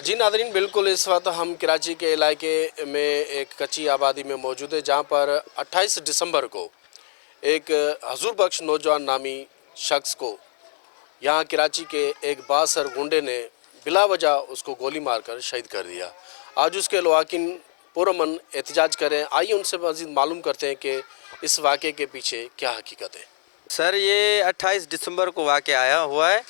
जी नादरीन, बिल्कुल इस वक्त हम कराची के इलाके में एक कच्ची आबादी में मौजूद है, जहाँ पर 28 दिसंबर को एक हजूर बख्श नौजवान नामी शख्स को यहाँ कराची के एक बासर गुंडे ने बिला वजह उसको गोली मारकर शहीद कर दिया। आज उसके लवाकिन पुरअमन एहतजाज करें। आइए उनसे मज़ीद मालूम करते हैं कि इस वाक़े के पीछे क्या हकीकत है। सर, ये 28 दिसंबर को वाक़या आया हुआ है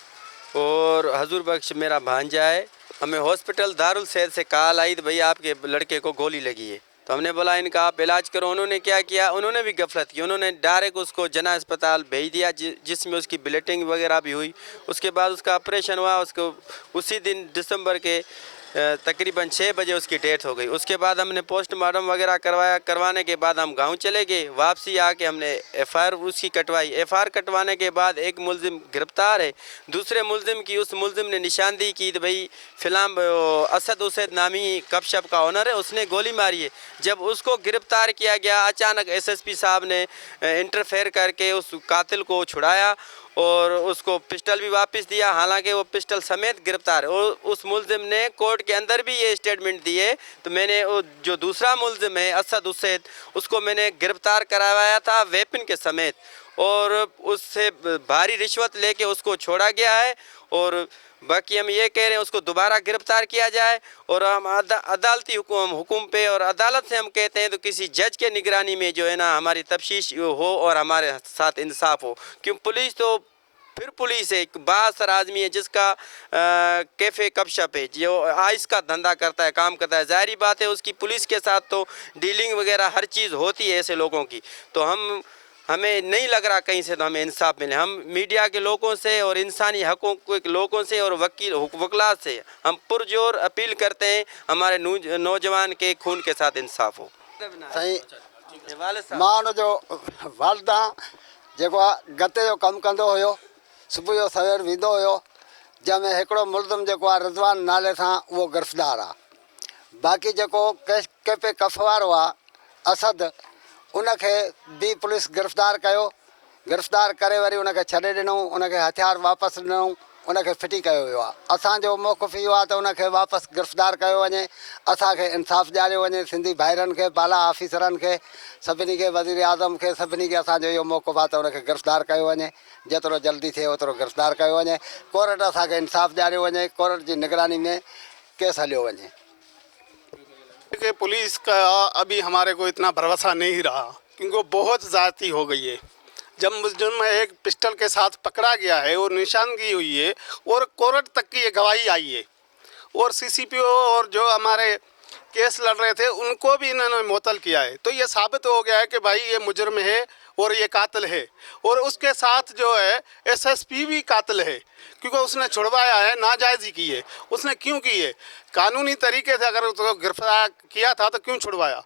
और हजूर बख्श मेरा भांजा है। हमें हॉस्पिटल दारुल सेहत से कॉल आई तो भाई आपके लड़के को गोली लगी है। तो हमने बोला इनका आप इलाज करो। उन्होंने क्या किया, उन्होंने भी गफलत की। उन्होंने डायरेक्ट उसको जना अस्पताल भेज दिया जिसमें उसकी ब्लीडिंग वगैरह भी हुई। उसके बाद उसका ऑपरेशन हुआ। उसको उसी दिन दिसंबर के तकरीबन 6 बजे उसकी डेथ हो गई। उसके बाद हमने पोस्टमार्टम वगैरह करवाने के बाद हम गांव चले गए। वापसी आके हमने एफआईआर उसकी कटवाई। एफआईआर कटवाने के बाद एक मुलजिम गिरफ्तार है। दूसरे मुलजिम की उस मुलजिम ने निशानदेही की तो भाई फिलहाल असद उसैद नामी कपशप का ओनर है, उसने गोली मारी है। जब उसको गिरफ्तार किया गया, अचानक एसएसपी साहब ने इंटरफेयर करके उस कातिल को छुड़ाया और उसको पिस्टल भी वापस दिया। हालांकि वो पिस्टल समेत गिरफ्तार है। और उस मुलजिम ने कोर्ट के अंदर भी ये स्टेटमेंट दिए। तो मैंने वो जो दूसरा मुलजिम है असद उसैद, उसको मैंने गिरफ्तार करवाया था वेपन के समेत और उससे भारी रिश्वत लेके उसको छोड़ा गया है। और बाकी हम ये कह रहे हैं उसको दोबारा गिरफ्तार किया जाए और हम अदालती हुक्म पे और अदालत से हम कहते हैं तो किसी जज के निगरानी में जो है ना हमारी तफ्तीश हो और हमारे साथ इंसाफ हो। क्यों पुलिस तो फिर पुलिस एक बासर आदमी है जिसका कैफ़े कपशप है, जो आइस का धंधा करता है, काम करता है। ज़ाहिरी बात है उसकी पुलिस के साथ तो डीलिंग वगैरह हर चीज़ होती है ऐसे लोगों की। तो हमें नहीं लग रहा कहीं से तो हमें इंसाफ मिले। हम मीडिया के लोगों से और इंसानी हकों के लोगों से और वकला से हम पुरजोर अपील करते हैं हमारे नौजवान के खून के साथ इंसाफ हो। सही मां जो वालदा जेको गते जो कमु कंदो हुयो, सुबुह जो सवेर वेंदो हुयो, जंहिंमें हिकिड़ो मुलज़िम जेको आहे रिज़वान नाले सां उहो गिरफ़्तार आहे। बाक़ी जेको कैफ़े कफ वारो आहे असद, उनखे बि पुलिस गिरफ़्तार कयो। गिरफ़्तार करे वरी उनखे छॾे ॾिनऊं, उनखे हथियार वापसि ॾिनऊं, उनखे फिटी कयो वियो आहे। असांजो मौक़िफ़ इहो आहे त उनखे वापसि गिरफ़्तार कयो वञे, असांखे इंसाफ़ ॾियारियो वञे। सिंधी भाइरनि खे, बाला ऑफिसरनि खे, सभिनी खे, वज़ीर आज़म खे, सभिनी खे असांजो इहो मौक़िफ़ आहे त उनखे गिरफ़्तार कयो वञे। जेतिरो जल्दी थिए ओतिरो गिरफ़्तार कयो वञे। कोर्ट असांखे इंसाफ़ ॾियारियो वञे, कोर्ट जी निगरानी में केस हलियो वञे। कि पुलिस का अभी हमारे को इतना भरोसा नहीं रहा क्योंकि वो बहुत ज़्यादती हो गई है। जब मुलज़िम एक पिस्टल के साथ पकड़ा गया है और निशानगी हुई है और कोर्ट तक की ये गवाही आई है और सीसीपीओ और जो हमारे केस लड़ रहे थे उनको भी इन्होंने मुअत्तल किया है। तो ये साबित हो गया है कि भाई ये मुजरिम है और ये कातिल है। और उसके साथ जो है एसएसपी भी कातिल है क्योंकि उसने छुड़वाया है, नाजायज़ी की है। उसने क्यों की है? कानूनी तरीके से अगर उसको गिरफ्तार किया था तो क्यों छुड़वाया?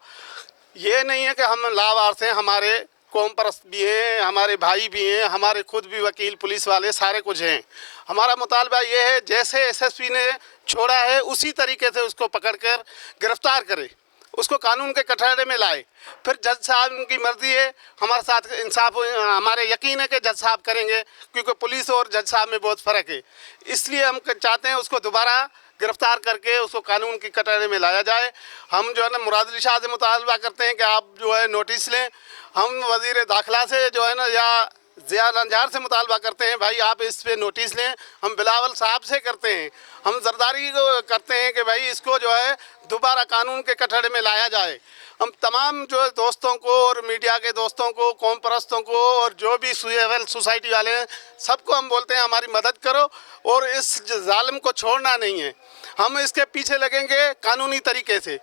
ये नहीं है कि हम लावारस हैं, हमारे कौम परस्त भी हैं, हमारे भाई भी हैं, हमारे खुद भी वकील पुलिस वाले सारे कुछ हैं। हमारा मुतालबा ये है जैसे एसएसपी ने छोड़ा है उसी तरीके से उसको पकड़कर गिरफ्तार करे, उसको कानून के कटघरे में लाए। फिर जज साहब की मर्जी है, हमारे साथ इंसाफ हमारे यकीन है कि जज साहब करेंगे क्योंकि पुलिस और जज साहब में बहुत फ़र्क है। इसलिए हम चाहते हैं उसको दोबारा गिरफ्तार करके उसको कानून की कटघरे में लाया जाए। हम जो है ना मुराद अली शाह से मुतालबा करते हैं कि आप जो है नोटिस लें। हम वज़ीर दाखिला से जो है ना या ज़िया लंजार से मुतालबा करते हैं भाई आप इस पे नोटिस लें। हम बिलावल साहब से करते हैं, हम जरदारी को करते हैं कि भाई इसको जो है दोबारा कानून के कटघरे में लाया जाए। हम तमाम जो है दोस्तों को और मीडिया के दोस्तों को, कौम परस्तों को और जो भी सिविल सोसाइटी वाले हैं सबको हम बोलते हैं हमारी मदद करो और इस जालिम को छोड़ना नहीं है। हम इसके पीछे लगेंगे कानूनी तरीके से।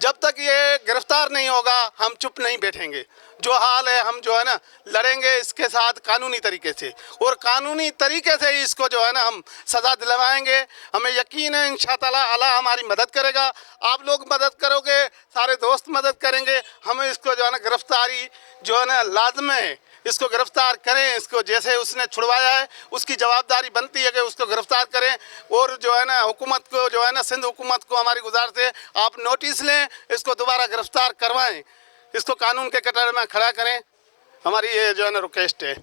जब तक ये गिरफ्तार नहीं होगा हम चुप नहीं बैठेंगे। जो हाल है हम जो है ना लड़ेंगे इसके साथ कानूनी तरीके से और कानूनी तरीके से ही इसको जो है ना हम सज़ा दिलवाएंगे। हमें यकीन है इंशाअल्लाह अल्लाह हमारी मदद करेगा, आप लोग मदद करोगे, सारे दोस्त मदद करेंगे। हमें इसको जो है ना गिरफ्तारी जो है ना लाजम है, इसको गिरफ्तार करें। इसको जैसे उसने छुड़वाया है उसकी जवाबदारी बनती है कि उसको गिरफ्तार करें। और जो है ना हुकूमत को जो है ना सिंध हुकूमत को हमारी गुजारिश है आप नोटिस लें, इसको दोबारा गिरफ्तार करवाएं, इसको कानून के कटघरे में खड़ा करें। हमारी ये जो है ना रिक्वेस्ट है।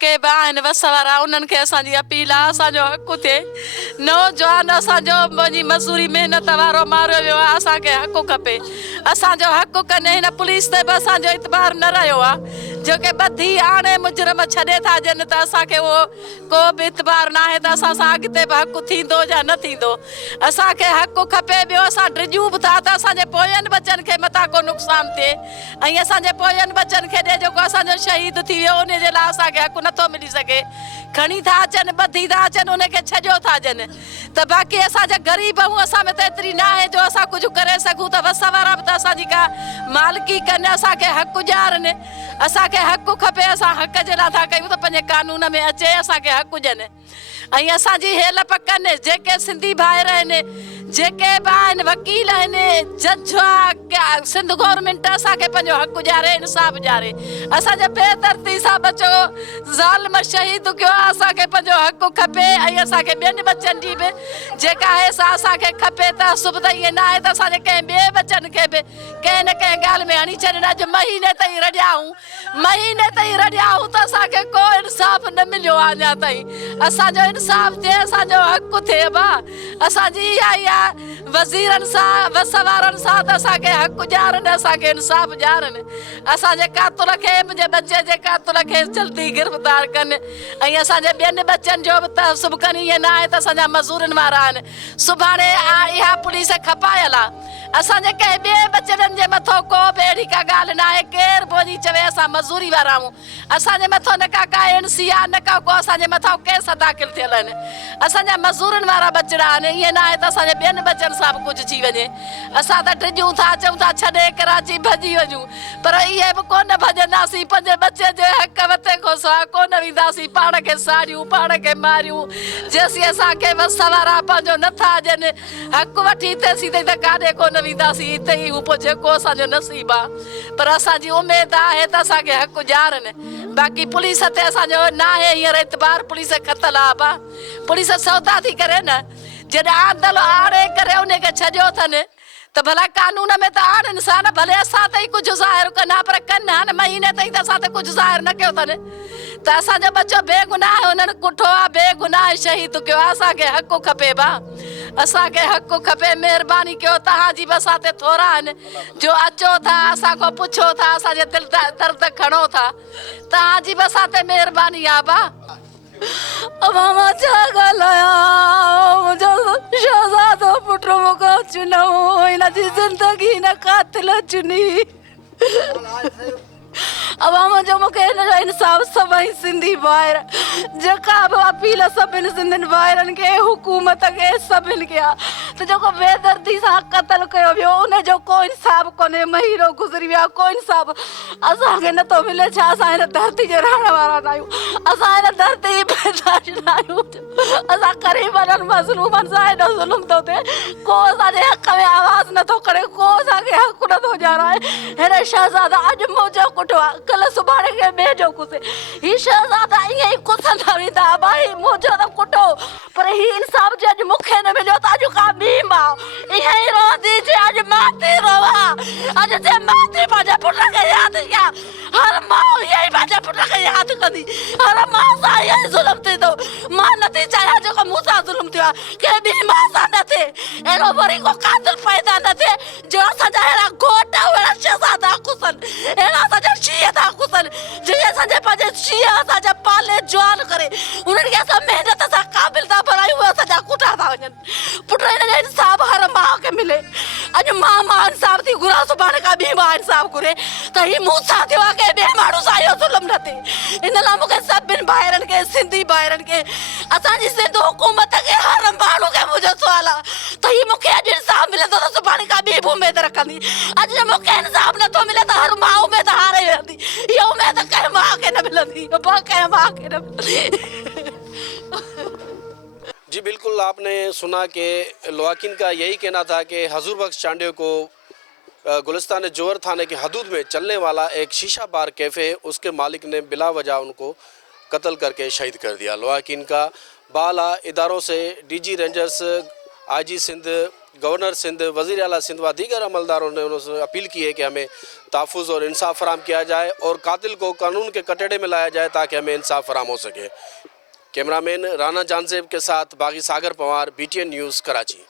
जेके बि आहिनि वस वारा उन्हनि खे असांजी अपील आहे असांजो हक़ु थिए नौजवान असांजो वञी मज़ूरी महिनत वारो मारियो वियो आहे असांखे हक़ु खपे असांजो हक़ु कने हिन पुलिस ते बि असांजो इतबार न रहियो आहे जोके ॿधी आणे मुजरम छॾे था ॾियनि त असांखे उहो को बि इतबार न आहे त असां सां अॻिते बि हक़ु थींदो या न थींदो असांखे हक़ु खपे ॿियो असां ड्रिजूं बि था त असांजे पोयनि बचनि खे मथां को नुक़सानु थिए ऐं असांजे पोयनि बचनि खे ॾे जेको असांजो शहीद थी वियो उन जे लाइ असांखे हक़ु नथो मिली सघे खणी था अचनि ॿधी था अचनि उनखे छॾियो था ॾियनि त बाक़ी असांजा ग़रीब ऐं असां में त एतिरी न आहे जो असां कुझु करे सघूं त वस वारा बि त असांजी का मालिकी कनि असांखे हक़ु ॾियारनि असांखे हक़ु खपे असां हक़ जे लाइ था कयूं त पंहिंजे कानून में अचे असांखे हक़ु ॾियनि ऐं असांजी हेल्प कनि जेके सिंधी भाइर आहिनि जेके बि आहिनि वकील आहिनि जज आहे सिंध गवर्नमेंट असांखे पंहिंजो हक़ु ॾियारे इंसाफ़ ॾियारे असांजे बेदर्दी सां बचो ज़ालिम शहीद कयो आहे असांखे पंहिंजो हक़ु खपे ऐं असांखे ॿियनि बचनि जी बि जेका आहे सा असांखे खपे त सुबुह त ईअं न आहे त असांजे कंहिं ॿिए बचनि खे बि कंहिं न कंहिं ॻाल्हि में हणी छॾनि अॼु महीने ताईं रॾिया त असांखे को इंसाफ़ न मिलियो आहे अञा ताईं असांजो इंसाफ़ थिए असांजो हक़ु थिए भाउ असांजी इहा ई आहे वज़ीरनि सां वस वारनि सां त असांखे हक़ु ॾियारनि असांखे इंसाफ़ ॾियारनि असांजे कातुल खे मुंहिंजे बचे जे कातुल खे जल्दी गिरफ़्तार कनि ऐं असांजे ॿियनि बचनि जो बि त सुबुह कनि ईअं न आहे त असांजा मज़ूरनि वारा आहिनि सुभाणे इहा पुलिस खपायल आहे असांजे कंहिं ॿिए बचड़नि जे मथां को बि अहिड़ी का ॻाल्हि न आहे केरु बि वञी चवे असां मज़ूरी वारा आहियूं असांजे मथां न का NC आहे न का को असांजे मथां केस दाख़िल थियल आहिनि असांजा मज़ूरनि वारा बचड़ा आहिनि ईअं न आहे त असांजे ॿियनि बचनि सां बि कुझु थी वञे असां त ड्रिजूं था चऊं था छॾे कराची भॼी वञूं पर इहे बि कोन भॼंदासीं पंहिंजे बचे जे हक़ वते खां सवाइ कोन वेंदासीं पाण खे साड़ियूं पाण खे मारियूं जेसीं असांखे वस वारा पंहिंजो नथा ॾियनि हक़ु वठी तेसीं ताईं त काॾे कोन वेंदासीं हिते ई हू पोइ जेको असांजो नसीबु आहे पर असांजी उमेदु आहे त असांखे हक़ु ॾियारनि बाक़ी पुलिस ते असांजो न आहे हींअर एतबार पुलिस खतल आहे बा पुलिस सौदा थी करे न जॾहिं आंदल आड़े करे उनखे छॾियो अथनि त भला कानून में त आणनि सा न भले असां ताईं कुझु ज़ाहिर कनि पर कनि हा न महीने ताईं त असां त कुझु ज़ाहिर न कयो अथनि त असांजो बचो बेगुनाह हुननि कुठो आहे बेगुनाह शहीद कयो आहे असांखे हक़ु खपे बा असांखे हक़ु खपे महिरबानी कयो तव्हांजी बि असां ते थोरा आहिनि जो अचो था असां खां पुछो था असांजे दिलि दर्द खणो था तव्हांजी बि असां ते महिरबानी आहे बा मामा छा ॻाल्हायां मुंहिंजो शहज़ादो पुटु मूंखां चुनो हिन जी ज़िंदगी हिन कातिल चुनी अवाम जो मूंखे हिन जो इंसाफ़ सभई सिंधी भाइर जेका बि अपील सभिनि सिंधियुनि भाइरनि खे हुकूमत खे सभिनि खे आहे त जेको बेदर्दी सां क़तल कयो वियो उनजो को इंसाफ़ कोन्हे महीनो गुज़री वियो आहे को इंसाफ़ असांखे नथो मिले छा असां हिन धरती जे रहण वारा न आहियूं असां हिन धरती जी पैदाइश न आहियूं असां ग़रीबनि मज़लूमनि सां हेॾो ज़ुल्म थो थिए को असांजे हक़ में आवाज़ नथो करे को असांखे हक़ु नथो ॾियाराए हेॾे शहज़ादा अॼु मुंहिंजो कुटो आहे कल्ह सुभाणे खे ॿिए जो कुसे हीअ शहज़ादा ईअं ई कुसंदा वेंदा भाई मुंहिंजो त कुटो पर हीअ इंसाफ़ जे अॼु मूंखे न मिलियो त अॼु का ॿी माउ ईअं ई रहंदी जे अॼु मां थी रहां अॼु जे मां थी पंहिंजे पुट खे यादि कयां हर माउ ईअं ई पंहिंजे पुट खे यादि कंदी हर माउ सां ईअं ई ज़ुल्म थींदो मां नथी चाहियां जेको मूं सां ज़ुल्म थियो आहे कंहिं ॿी माउ सां न थिए अहिड़ो वरी को कातिल पैदा न थिए जो असांजा अहिड़ा घोट अहिड़ा शहज़ादा कुसनि अहिड़ा असांजा शीअ था कुसनि जीअं असांजे पंहिंजे शीअ असांजा पाले जवान करे उन्हनि खे असां महिनत सां क़ाबिल था बणायूं उहे असांजा कुटा था वञनि पुट हिन जो इंसाफ़ हर माउ खे मिले अॼु मां इंसाफ़ थी घुरां सुभाणे खां ॿी मां इंसाफ़ घुरे त हीअ मूं सां थियो आहे कंहिं ॿिए माण्हू सां इहो ज़ुल्म न थिए इन लाइ मूंखे सभिनि भाइरनि खे सिंधी भाइरनि खे असांजी सिंध हुकूमत खे हर माण्हू खे मुंहिंजो सुवालु आहे त हीअ मूंखे अॼु इंसाफ़ मिले थो त सुभाणे खां ॿी बि उमेद रखंदी अॼु जे मूंखे इंसाफ़ नथो मिले त हर माउ उमेद हारे वेंदी इहा उमेद कंहिं माउ खे न मिलंदी कंहिं माउ खे न मिलंदी जी बिल्कुल आपने सुना कि लवाकिन का यही कहना था कि हजूर बख्श चांडियो को गुलिस्तान जोहर थाने की हदूद में चलने वाला एक शीशा बार कैफ़े उसके मालिक ने बिला वजह उनको कत्ल करके शहीद कर दिया। लवाकिन का बाला इदारों से DG rangers IG Sindh governor Sindh, वज़ीर आला सिंध व दीगर अमलदारों ने उन्होंने अपील की है कि हमें तहफ़्फ़ुज़ और इंसाफ फराम किया जाए और कातिल को कानून के कटड़े में लाया जाए ताकि हमें इंसाफ फराम हो सके। कैमरामैन राना जानजेब के साथ बागी सागर पंवार, BTN न्यूज़, कराची।